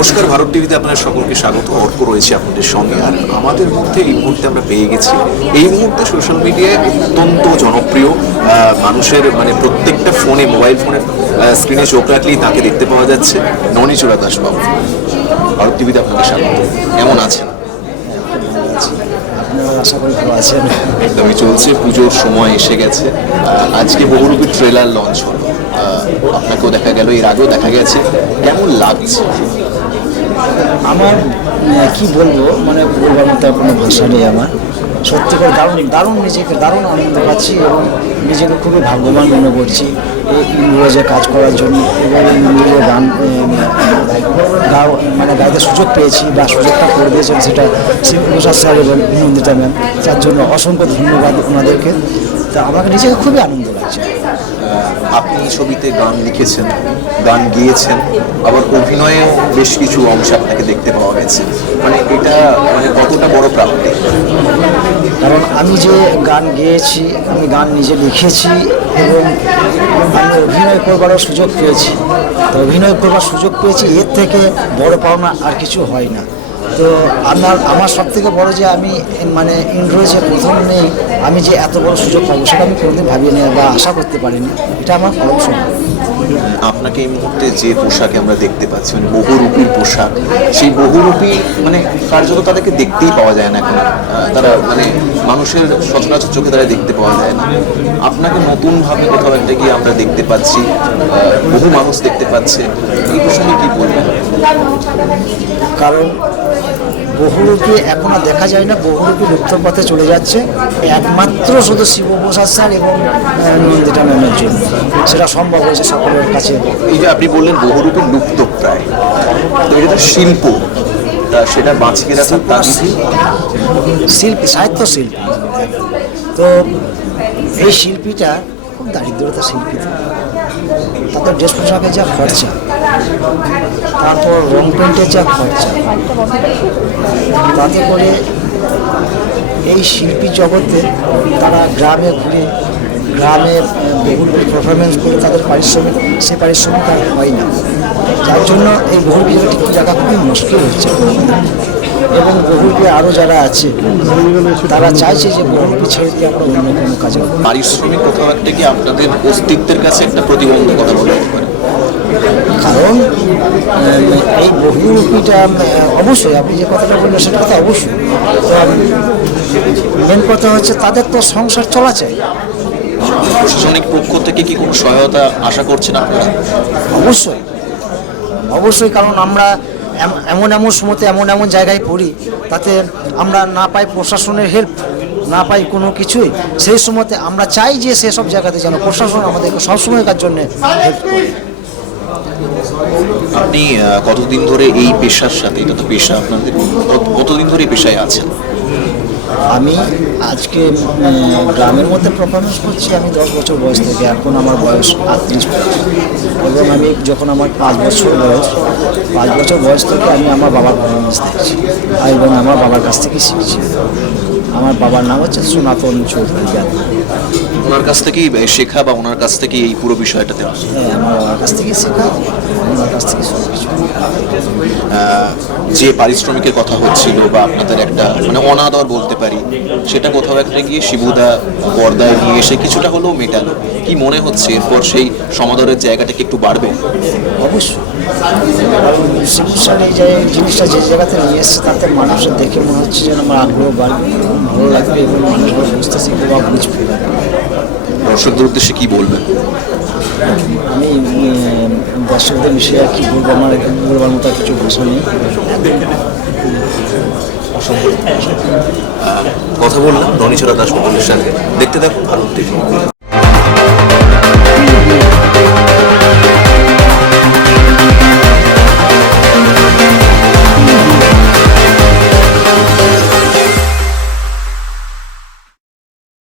নমস্কার ভারত টিভিতে আপনার সকলকে স্বাগত। অর্ক রয়েছে আপনাদের সঙ্গে। আর আমাদের মধ্যে এই মুহূর্তে আমরা পেয়ে গেছি এই মুহূর্তে সোশ্যাল মিডিয়ায় অত্যন্ত জনপ্রিয় মানুষের মানে প্রত্যেকটা ফোনে মোবাইল ফোনের স্ক্রিনে চোখ রাখলেই তাকে দেখতে পাওয়া যাচ্ছে ননীচূড়া দাসবাবু ভারত টিভিতে আপনাকে স্বাগত। কেমন আছেন? আশা করি ভালো আছেন। একদমই চলছে পুজোর সময় এসে গেছে। আজকে বহুরূপী ট্রেলার লঞ্চ হলো। আপনাকেও দেখা গেল এর আগেও দেখা গেছে। কেমন লাগছে? আমার কি বলব? মানে বলবার মতো কোনো ভাষা নেই আমার। সত্যি করে দারুণ দারুণ নিজেকে, দারুণ আনন্দ পাচ্ছি এবং নিজেকে খুবই ভাগ্যবান মনে করছি। এই ইংরেজে কাজ করার জন্য এবং ইংরেজে গান গাও মানে গাইতে সুযোগ পেয়েছি বা সুযোগটা করে দিয়েছেন সেটা শিবপ্রসাদ স্যার এবং নন্দিতা ম্যাম। যার জন্য অসংখ্য ধন্যবাদ ওনাদেরকে। তা আমাকে নিজেকে খুবই আনন্দ লাগছে। আপনি ছবিতে গান লিখেছেন, গান গিয়েছেন, আবার অভিনয়েও বেশ কিছু অংশ আপনাকে দেখতে পাওয়া গেছে। মানে এটা মানে কতটা বড় প্রাপ্তি? কারণ আমি যে গান গেয়েছি, আমি গান নিজে লিখেছি এবং আমি অভিনয় করবারও সুযোগ পেয়েছি। তো অভিনয় করবার সুযোগ পেয়েছি, এর থেকে বড় পাওনা আর কিছু হয় না। তো আমার আমার সব থেকে বড় যে আমি মানে ইন্ড্রো যে প্রথম নেই, আমি যে এত বড় সুযোগ পাবো সেটা আমি কোনোদিন ভাবিনি বা আশা করতে পারিনি। এটা আমার সৌভাগ্য আপনাকে এই মুহূর্তে যে পোশাকে আমরা দেখতে পাচ্ছি মানে বহুরূপীর পোশাক, সেই বহুরূপী মানে কার্যত তাদেরকে দেখতেই পাওয়া যায় না এখন। তারা মানে মানুষের সচরাচর চোখে তারা দেখতে পাওয়া যায় না। আপনাকে নতুনভাবে কোথাও একটা গিয়ে আমরা দেখতে পাচ্ছি বহু মানুষ দেখতে পাচ্ছে, এই প্রসঙ্গে কি বলবেন? কারণ বহুরূপী এখন আর দেখা যায় না বহুরূপী লুপ্ত পথে চলে যাচ্ছে। একমাত্র শুধু শিবপ্রসাদ স্যার এবং নন্দিতা ম্যামের জন্য। সেটা সম্ভব হয়েছে সকলের কাছে। এই যে আপনি বললেন বহুরূপী লুপ্ত প্রায় তো এটা তো শিল্প। তা সেটা বাঁচিয়ে রাখার শিল্পী সাহিত্য শিল্পী। তো এই শিল্পীটা খুব দারিদ্রতা শিল্পী। তাদের ড্রেস পোশাকের যা খরচা, তারপর রং পেন্টের যা খরচা, তাতে করে এই শিল্পী জগতে তারা গ্রামে ঘুরে, গ্রামে বহুল পারফরমেন্স করে তাদের পারিশ্রমিক, সে পারিশ্রমিক আর হয় না। যার জন্য এই বহুল ঠিক জায়গা খুবই মুশকিল হচ্ছে। এবং বহুলকে আরও যারা আছে তারা চাইছে যে বহুলকে ছেড়ে দিয়ে আমরা অন্য কোনো কাজে। পারিশ্রমিক কোথাও একটা কি আপনাদের অস্তিত্বের কাছে একটা প্রতিবন্ধকতা বলে কারণ এই বহুরূপীটা অবশ্যই আপনি যে কথাটা বললেন সেটা কথা অবশ্যই। মেন কথা হচ্ছে তাদের তো সংসার চলা চাই প্রশাসনিক পক্ষ থেকে কি কোনো সহায়তা আশা করছেন আপনারা? অবশ্যই। অবশ্যই কারণ আমরা এমন এমন সময়তে এমন এমন জায়গায় পড়ি তাতে আমরা না পাই প্রশাসনের হেল্প না পাই কোনো কিছুই। সেই সময়তে আমরা চাই যে সেসব জায়গাতে যেন প্রশাসন আমাদেরকে সবসময়কার জন্য হেল্প করে। আপনি কতদিন ধরে এই পেশার সাথে এটা তো পেশা আপনাদের কতদিন ধরে এই পেশায় আছেন? আমি আজকে গ্রামের মধ্যে পারফরমেন্স করছি আমি দশ বছর বয়স থেকে, এখন আমার বয়স আটত্রিশ এবং আমি যখন আমার পাঁচ বছর বয়স, পাঁচ বছর বয়স থেকে আমি আমার বাবার পারফরমেন্স দেখছি এবং আমার বাবার কাছ থেকে শিখছি। আমার বাবার নাম হচ্ছে সনাতন চৌধুরী ওনার কাছ থেকেই শেখা বা ওনার কাছ থেকেই এই পুরো বিষয়টা দেওয়া হ্যাঁ আমার বাবার কাছ থেকে শেখা। আমার কাছ থেকে সব কিছু। যে পারিশ্রমিকের কথা হচ্ছিল বা আপনাদের একটা মানে অনাদর বলতে পারি সেটা কোথাও একটা গিয়ে শিবুদা পর্দায় নিয়ে এসে কিছুটা হলেও মেটালো। কি মনে হচ্ছে এরপর সেই সমাদরের জায়গাটা কি একটু বাড়বে? অবশ্যই। শিবসার এই যে জিনিসটা যে জায়গাতে নিয়ে এসছে তাতে মানুষের দেখে মনে হচ্ছে যেন আমার আগ্রহ বাড়বে। ভালো লাগবে এবং মানুষরা বুঝতে শিখবে বা বুঝবে দর্শকদের উদ্দেশ্যে কি বলবেন আমি দর্শকদের বিষয়ে আর কি বলব? আমার বলবার মতো আর কিছু ভাষা নেই। কথা বললাম রনিচরা দাস সাথে দেখতে দেখো ভালো টিভি